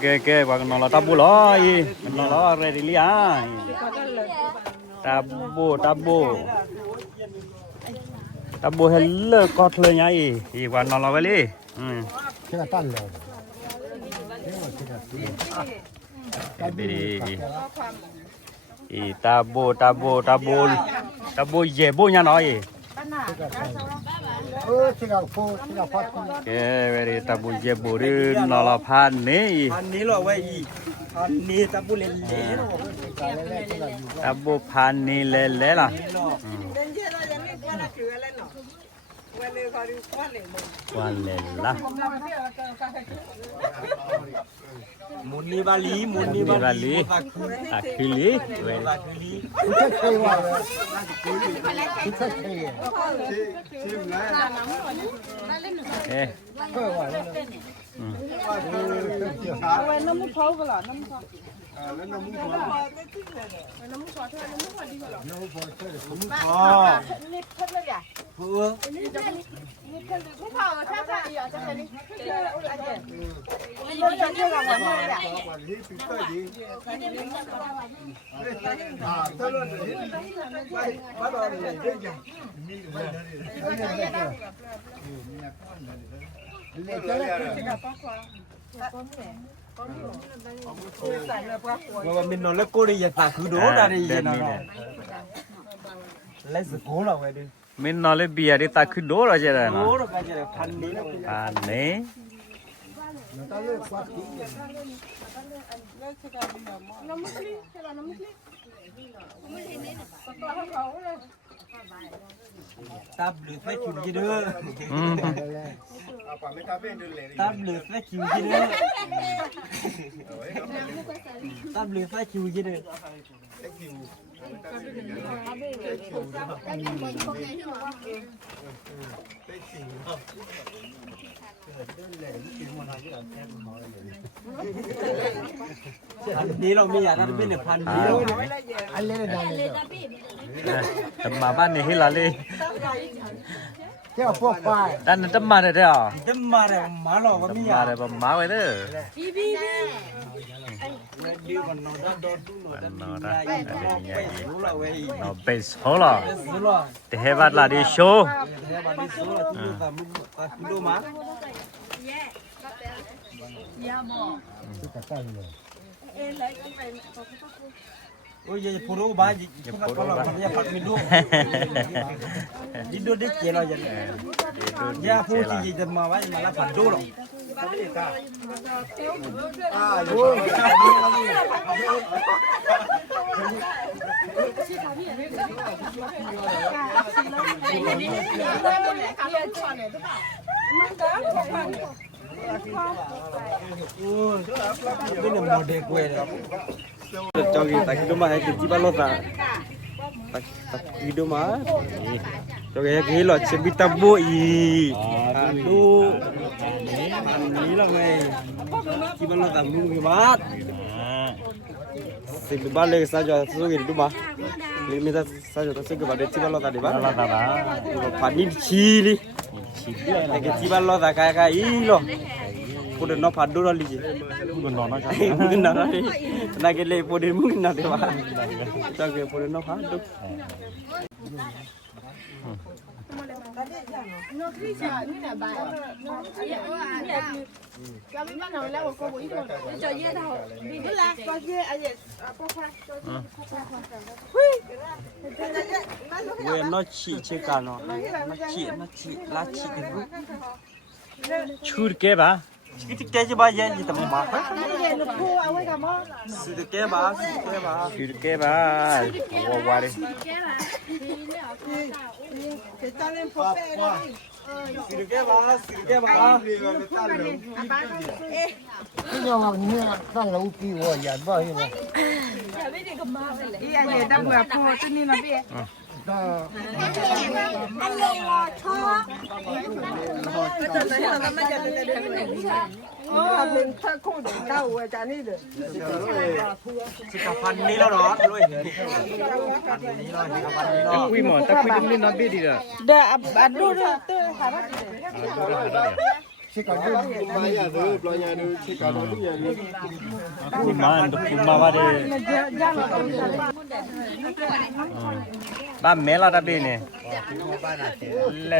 que cuando la tabu lo y no lo redilia tabu hello cọtเลยไงอีกวันนอนเราไปเลยcái là tan rồiอีtabuเย่บุญยังน้อยที่เราพูดที่เราพัดแกเวรีตับบุเจ็บบุรีนอลพันนี่หรอไว้อีพันนี้ตับบุเล่นตับบุพันนี่เล่นล่ะวันเล่นล่ะมุนนี่บาลีตักคือลีเวลาคือลีเอ๊ะน้ำมุกเขาก็หรอน้ำมุกเขาว่ามันนอนแล้วกูได้ยังตาคือโดดอะไรอย่างนั้นแล้วสกูเราไว้ดิมินนอเลเบียดิตาคือโดเราจะได้นะโดเราก็จะพันนี้ตับหรือแค่คิวจีเด้อตับหรือแค่คิวจีเด้อตับหรือแค่คิวจีเด้อนี่เราไม่อยากได้เป็นพันนี้อะไรนั่นแต่มาบ้านนี่ฮิลาลีเจ้าพวกควายแต่นั่นจะมาได้เหรอจะมาได้มาหรอกว่าไม่อยากมาได้บ่มาไว้เด้อno base hola te hebat la di show ôi giờ phụ nữ ba gì chúng ta có lòng tham gia phật mình luôn đi đua đứt gì rồi vậy gia phụ gì gì mà vậy mà là phật đua rồi cái này màu đẹp quê rồi cho cái tại cái mà hay cái gì bao lâu rồi tại cái mà cho cái loại xe bị tạm bụi đu ní là này chỉ bao lâu tạm mua cái bát thì bị bát lên sao cho số cái đu mà mình ta sao cho ta sẽ cái bát chỉ bao lâu tạm đi bát phản ní chi đi cái chỉ bao lâu tạm cái ý rồi pode no phadu ra liji mungkin no ni na ke le pode mungkin na dewa ta ke pode no phadu nó chỉ chưa cả nó chỉ lá chỉ chur ke ba Kita kerja bayar je tak mah. Sudah ke ba. chur ke ba wa wa đi Sudah ke ba. cái nhau như đang lâu kỳ rồi giờ bao nhiêu này ý anh ấy đang vừa phô cho nên là biết anh lên ngồi cho mình không được đâu rồi chả đi được Kita pan ni lah dah, lui. quy mỏ ta quy tâm lên nó biết đi rồi Dah, aduh dah tu harap. Chega do Maia do Playa do Chega do Dia do คุณมาว่าดิบ้านเมล่าตะบีเนี่ยเ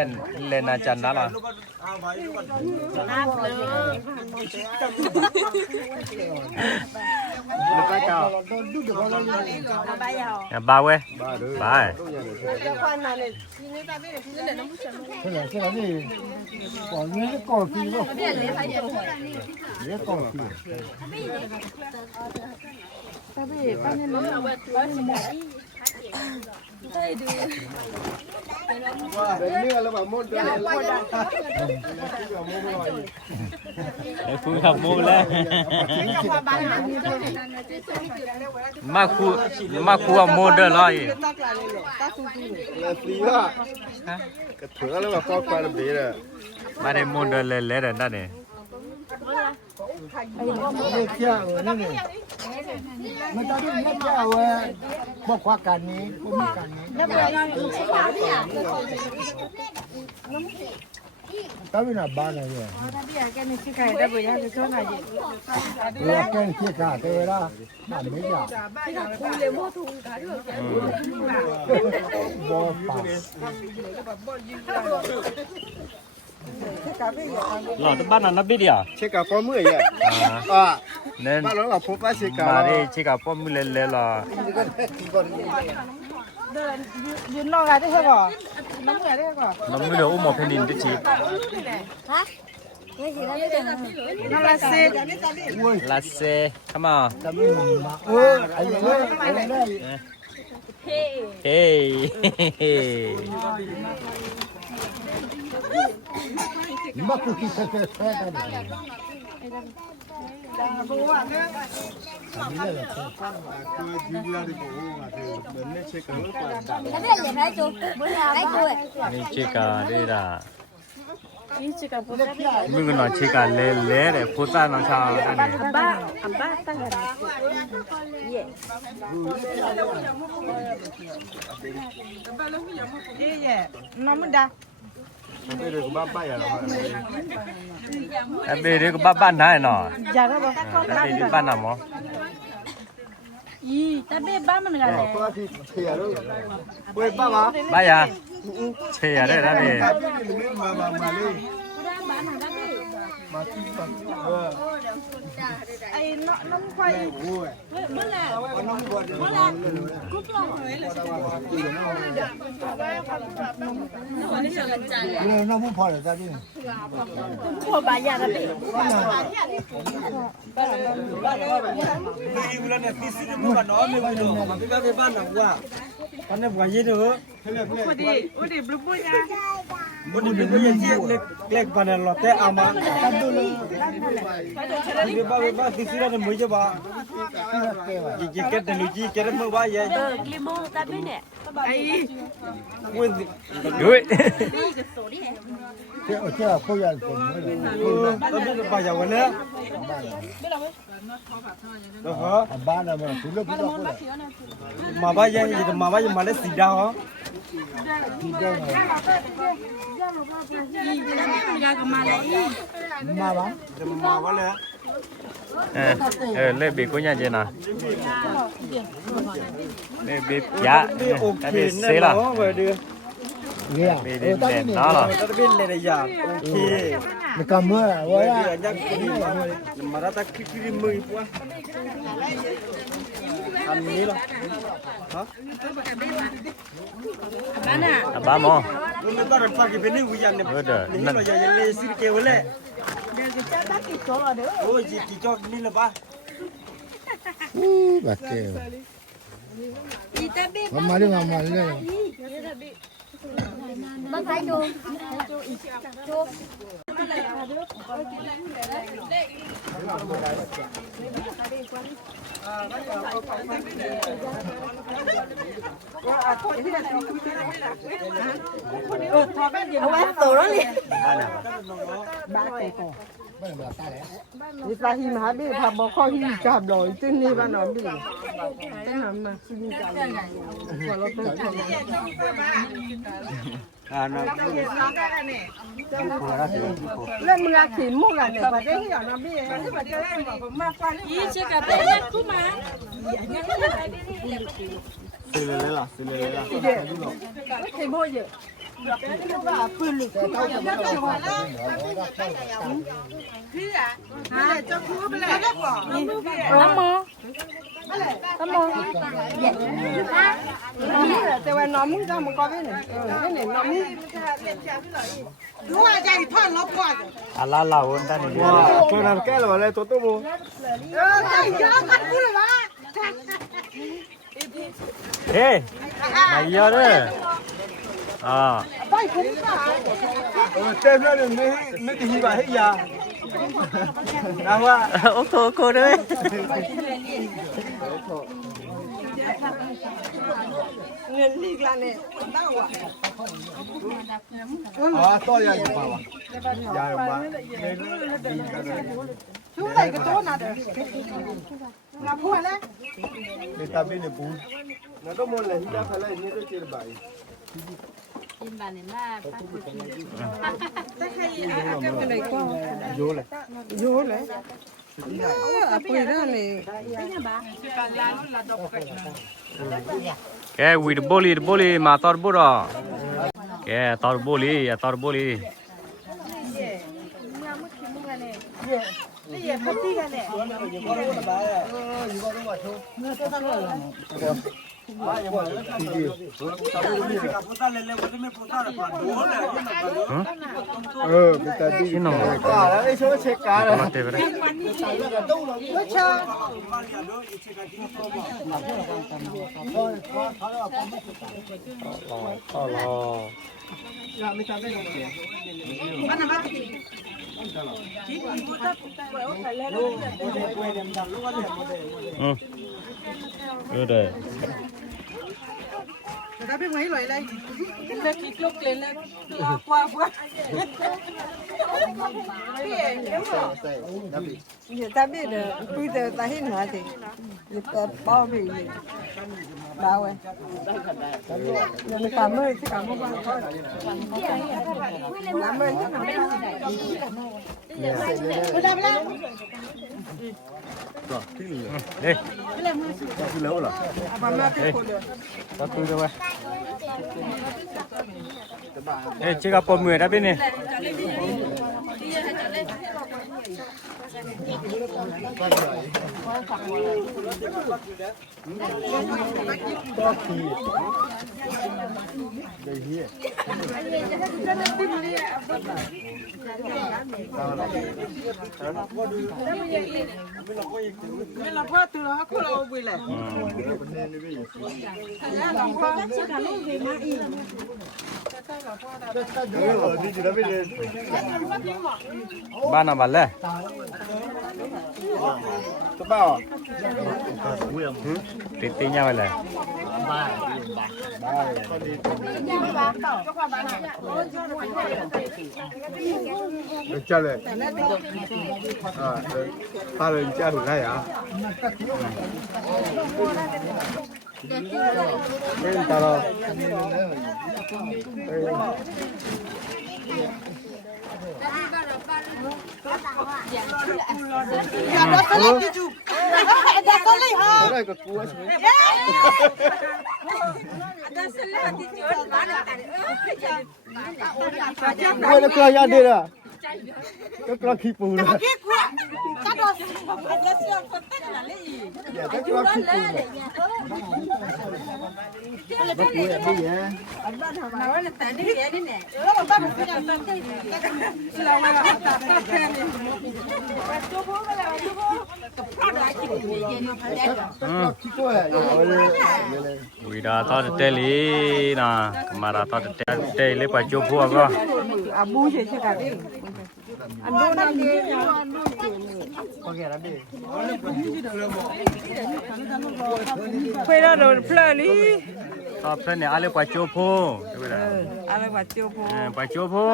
ล่นอาจารย์นั่นล่ะบ้าเว้ยบ้า Chega ni. Còn như cái cỏ phi không? Cái cỏ phi. Đấy nữa là bảo môn đấy. ไอ้คุณขับมูแล้วมาคูว่าโมเดลเลย Là phi đó. Cái thửa là bảo con qua làm gì rồi. มาได้โมเดลเลยเด้อนั่นนี่ Nghe chưa ở đây này. Người ta biết nghe chưa ở bọc hoa cản ní, không biết cản ní. Tao biết là ba này rồi. Là cái kia cả thế đó. Làm mấy giờ? Bò phá. หล่อบ้านนั้นนับดิอ่ะ Chega có mười vậy. À. เน้น Ba nó là phố ba chega. มาดิชิคาป้อมเลยเลยล่ะ ยืนนอกอะไรได้เหรอน้ำเหนือได้เหรอ น้ำมือเดืออุ้มหมอเพนินดิชิ น้ำละเซ ลาเซ่เข้ามา Tao biết mà. Anh ơi. เฮ้ย Mà cứ khi sẽ đây.นี่ชิคาดิล่ะมึงก็นอนชิคาเล่เล่เลยพูดตานอนชาวอันนี้ Abba tangan. Ye. Ye. Nomor dah. ไอ้เด็กก็บ้านไหนเนาะ Jaga bah. ไอ้เด็กบ้านไหนมั้ง Ih, tapi ba mana kan? Có thì thìa đâu. Quên ba má. บ้านยาเชียร์ได้แล้วดิ Mà đi mà. Ai nom khoai. Nó muốn phò được ra đi. Kau bayar tapi. Udi belum punya. Budi lek pada lote ama. Beba kisira ne mui ba. Ji ket ne luji kere mo ba ya. Limo tapi ni. Ai. Win. ยุ้ย Thế ở kia khôi ăn cùng nữa. Tapi ba ya wala. Đó hả? Ba là mà thứ lớp đó. Mà ba ya gì mà ba ya mà lấy xì đau hả? Thì đâu mà. Mà ba. Mà ba lấy. เล่บีกูเนี่ยเจน่ะเล่บียะ Ok บีเซ่ล่ะ về đưa. Nghe à? Bị đi đèn đó là. Ta biết lên này giờ. Ok. Nó cầm mưa à? Ôi à. Nhắc đi mà ra ta kiri mười quá. Ăn ní rồi. Hả? Ba mò. Nó ta phải cái bên này bây giờ này. Nó bây giờ lên xin kêu lên. Ôi chị cho đi là ba. Bà kêu. Mà đi mà lên. Bác thấy chưa? Chưa. Đi ra hi mà đi thà bỏ kho hi chạm rồi chứ ni ba nó đi. Cái nào mà xin chạm. Quả nó tới chạm. นะ เรื่องมึงอาขีมุกอ่ะเนี่ยประเดี๋ยวอย่างนั้นพี่ที่ประเดี๋ยวผมมาฟังยี่สิบกับเป็นยักษ์คู่มา ซื้อเลยล่ะซื้อเลยล่ะ ใครโม่เยอะปืนหลุดพี่อ่ะจะคู่ไปเลยน้ำมอน้ำมอแต่ว่าน้องมึงจะมึงก็ไม่เนี่ยไม่เนี่ยน้องมึงรู้ว่าใจพ่อลบก่อน อาลาลาวันตานี่ ว้าคนนั้นแก่แล้วอะไรตัวโตโม ใจเยอะกันพูดเลยว่า เฮ้มาเยอะเลยอ่า ไปคุ้มค่า เต้นแล้วไม่ตีบาให้ยานะว่า โอ้โหโคตรเลย เงินลีกละเนี่ยเต้าอ่ะ อ๋อต่อยาอยู่ป่าวยาอยู่ป่า ช่วยก็โตนะเด้อเราพูดแล้ว ในตาเป็นปูแล้วก็มองเลยที่ได้พลังนี่ก็เจอบ่าย แต่ใครอาจจะเป็นอะไรก็ โยเลย โยเลยปุ๋ยนั่นเลย แกวิดโบลีมาตอร์บุระแกตอร์บุลีอย่าตอร์บุลี นี่อย่าพัดที่กันเนี่ย เป็นตาดีแล้วไอ้โชว์เช็คการ มาเตะไปเลย อ๋อ เลย แต่เป็นไงลอยเลยเลิกคิดลุกเลยแล้วกว่าพี่เองเดี๋ยวบอกเดี๋ยวตาพี่เดี๋ยวคุยเดี๋ยวตาเห็นหาสิเดี๋ยวป้าพี่บ้าเว้ยเดี๋ยวตาเมื่อที่ตาเมื่อวานก็ตาเมื่อที่ตาไม่รู้ได้ไหมล่ะ เฮ้ย คือแล้วเหรอ บ้านมาที่คนเดียว ตัดตัวด้วยเฮ้ยเจ้าปมมือได้เป็นนี่ ก็คือเดี๋ยวนี้ ไม่เราพ่อตัวเราเขาเราไปเลยแล้วเราพ่อจะทำลูกดีมาอีก นี่จะได้ไม่เลย บ้านอะไรเลย ตัวเปล่า ติดยังไปเลย จะเลย他人家很爱啊。到了。อย่าเราไปเล่นจู่อย่าก็เล่นฮะ 那个锅是。为了哥要的了，ก็กระขี้ปูเลย พี่กลัวก็โดนแล้วเชื่อคนเต้นอะไรอีก อย่าได้กระขี้ปูเลยไม่ปูอย่าไม่แย่ แล้วเราบ้านมันเป็นอะไรเราตัดแค่นี้จูบูไปเลยจูบูกับพลาดอะไรกินอยู่เย็นมาพันแดง ขี้ตัวอย่าเลย วิดาตอดเตลีนะมาราตอดเตลีไปจูบัวก็ อาบูเฉยๆกันอันดูนั่นดีอันดู โอเคแล้วดิ เพื่อนเราเพลินนี่ ตอบเส้นเนี่ยอะไรไปจูพูดูเลย อะไรวะจูบู ไปจูพู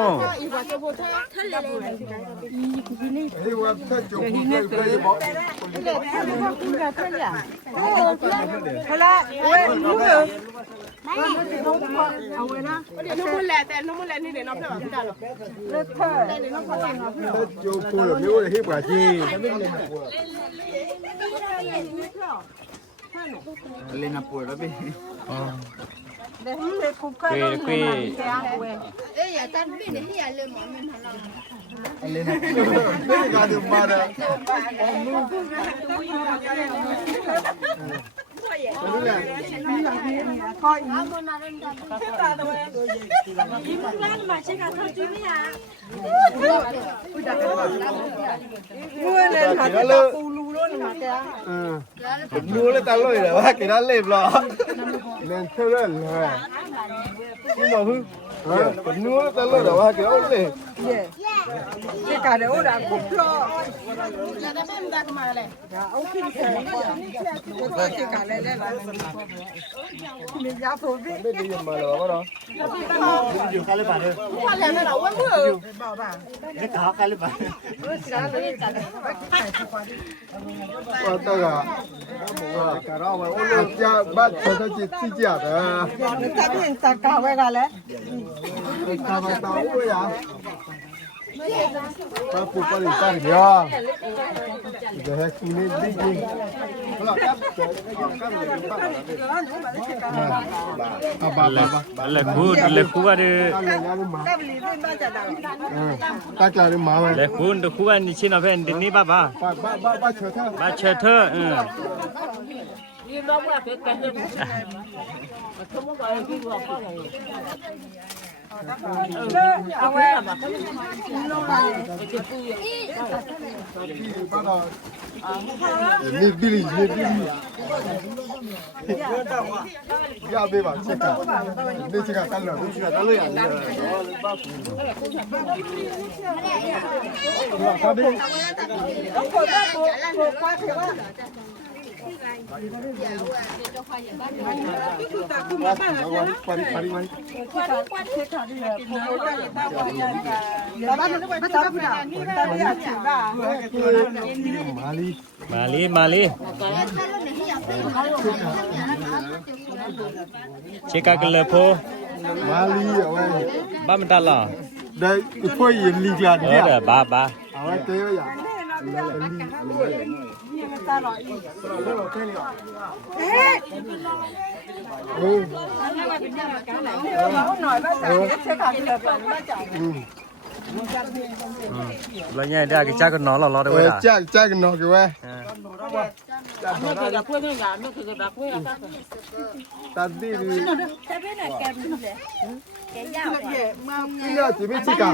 นี่ว่าถ้าจุกไม่เคยบอก พละเว้ยรู้เลย เอาไว้นะเดี๋ยวนุ่มแหละแต่นุ่มแหละนี่เดี๋ยวน้องเพื่อนไม่ได้หรอกเลิกเถอะเดี๋ยวน้องเขาเองเนาะเพื่อน 就过了没有的黑瓜鸡，他们那过了。 Lena por abi. เดี๋ยวให้เลยคุกกันแล้วให้มันแก้เว้ย 那个就妈的，ก็อีกเลยหาแต่ปูรูด้วยหาแก นูเลยตาลอยเลยว่ากินอะไรหรอเล่นเท่านั้นเลยนี่มาพึ่งนูเลยตาลอยเลยว่ากินอะไร เย่这家的我俩不知道，那他们咋个嘛嘞？我听说，我说这家来，你家婆子，ไม่ได้ยินมาหรอวะเนาะอยู่กันหรือเปล่าเนี่ย 我两个老温不？ไม่ขากันหรือเปล่าว่าตัวก็ว่าการเอาไว้โอ้โหจ้าบ้านเขาจะจีจ้าเด้อ 你这边咋搞回来嘞？ ตามาตาโอ้ยอ่ะป้าปู่ป้าลิซ่าเดียวเดี๋ยวให้คุณนี่ดีจริงหลับครับบ้า le khu ga de 那不里面把家的， ตาจ่าหรือหมาไหม le khu de khu ga ni chin na phen de ni ba บ้าเชิดเถอะ ba che theเอาไว้ นี่บิลลี่ยาเบ้บ้าเช็คกันนี่เช็คกันเลยนี่เช็คกันเลยอ่ะครับพี่ mali che ka ke le pho มาลีเอาไว้ ba ma ta la ได้ช่วยยินลีกันเนี่ย de ba เอาไว้เตะไว้อย่างla nya da ke cha ko no lo de wa da แจ้กันนอกกันไว้ตัดดีดีนี่เนี่ยจีไม่ชิกา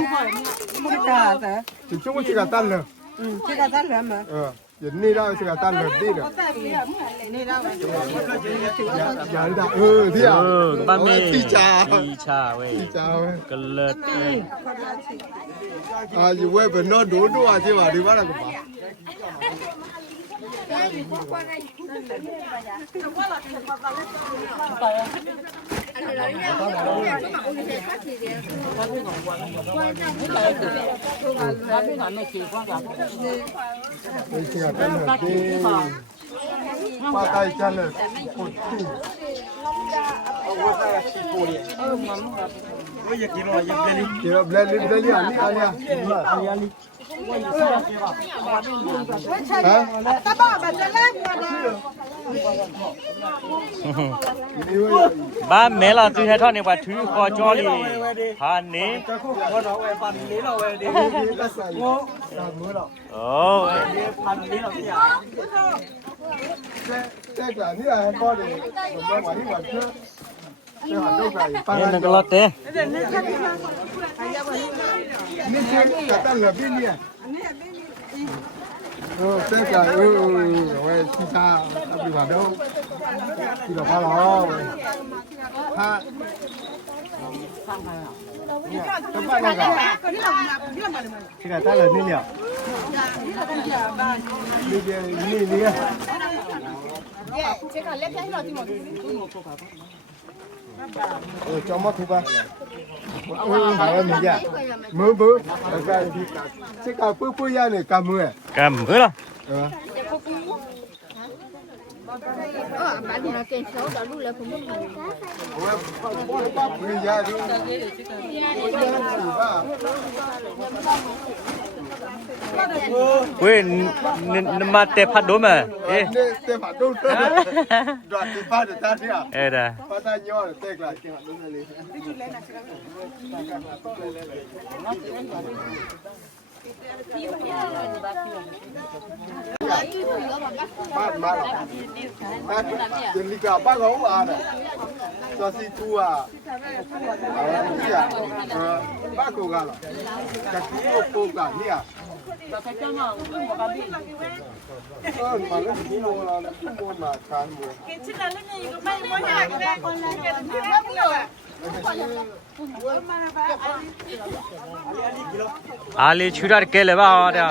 这家的， จีช่วยชิกาตันเลย 这家咱人们， อย่างนี้ได้ชิกาตันเลยดีเลย 你让我。 อย่างนี้ได้ที่อ่ะ ba me ตีชา ti cha we ตีชาเว้ย ke le อยู่เว้ยเป็นนอดูดูอ่ะใช่ป่ะดีว่าอะไรกูป่ะ ไม่เชื่อกันเลยดิป้าตายจันเลยคนที่เอาไว้ใส่ชีโก้เนี่ยว่าอยากกินอะไรอยากเล่นนี่เดี๋ยวเล่นเล่นนี่อะไรอะไรอะไรฮะ ตาบ้าแบบจะเล่นกันนะ ba me la tu he tho ni wa thu ko cho li ha ni ก็เราไอ้ปันนี้เราไอ้ดีก็ใส่โง่ตามมือเรา oh ปันนี้เราเนี่ยแต่กลางนี่อะไรก็ดีผมว่าวันนี้วันเชื่อเชื่อหันด้วยใจปัน ni ke lo te นี่เชื่อกระตั้งเหลือพี่เนี่ยแต่กลางไว้ที่ชาดีกว่าเดิมที่เราพาเราถ้าเนี่ยก็บ้านเราก็ที่กระตั้งเหลือนี่เนี่ยนี่เดียวนี่เนี่ย cho mất thu ba hả em gì à mưa mưa cái cả bữa bữa ya này cả mưa kam hu la bạn là kèn số đó lúc là cũng không được. ba bùi ya đi quên mà tép phát đốm mà ê tép phát đốm đoạn thì phát được ta thế à ê đã phát ta nhỏ là tép lại tép phát đốm này bát jadi cả bác gấu à này cho si tu à bác cô gà là cái cô gà nhỉ à mà nó chỉ mua là mua mà khán mua cái chuyện là cái gì cũngไม่อยากได้คนละกันที่รักเลยAli churar ke le ba da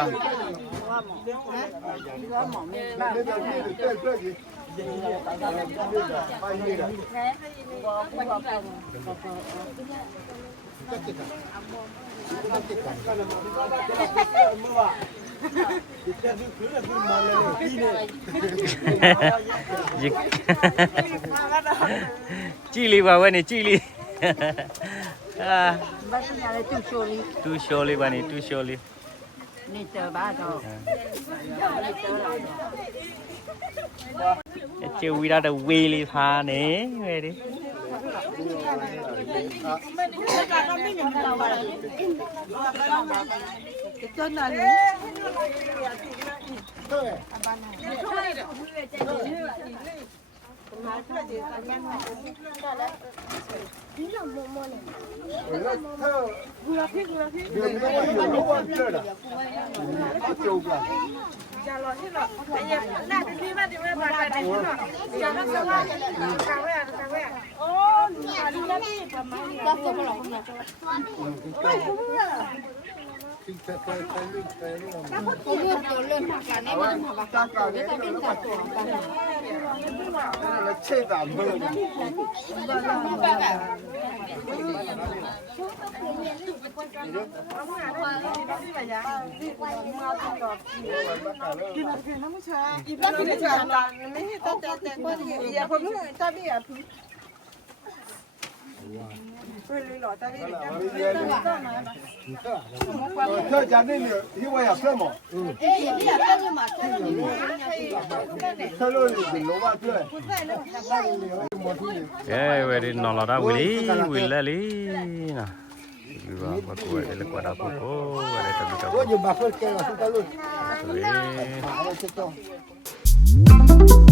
chi li ba we ni chi li à tu surely ba ni tu surely Ni chờ ba rồi. chiều vi ra được vi li pha nè về đi Chân này. chết giảm hơn chơi chán nên như vậy à chơi mà chơi luôn thì đừng nấu ăn chơi cái về đi nó là đã vi là lý nè vừa mà cô ấy là quả đào cô về đây tao có nhiều bà phơi kêu là chúng ta luôn đi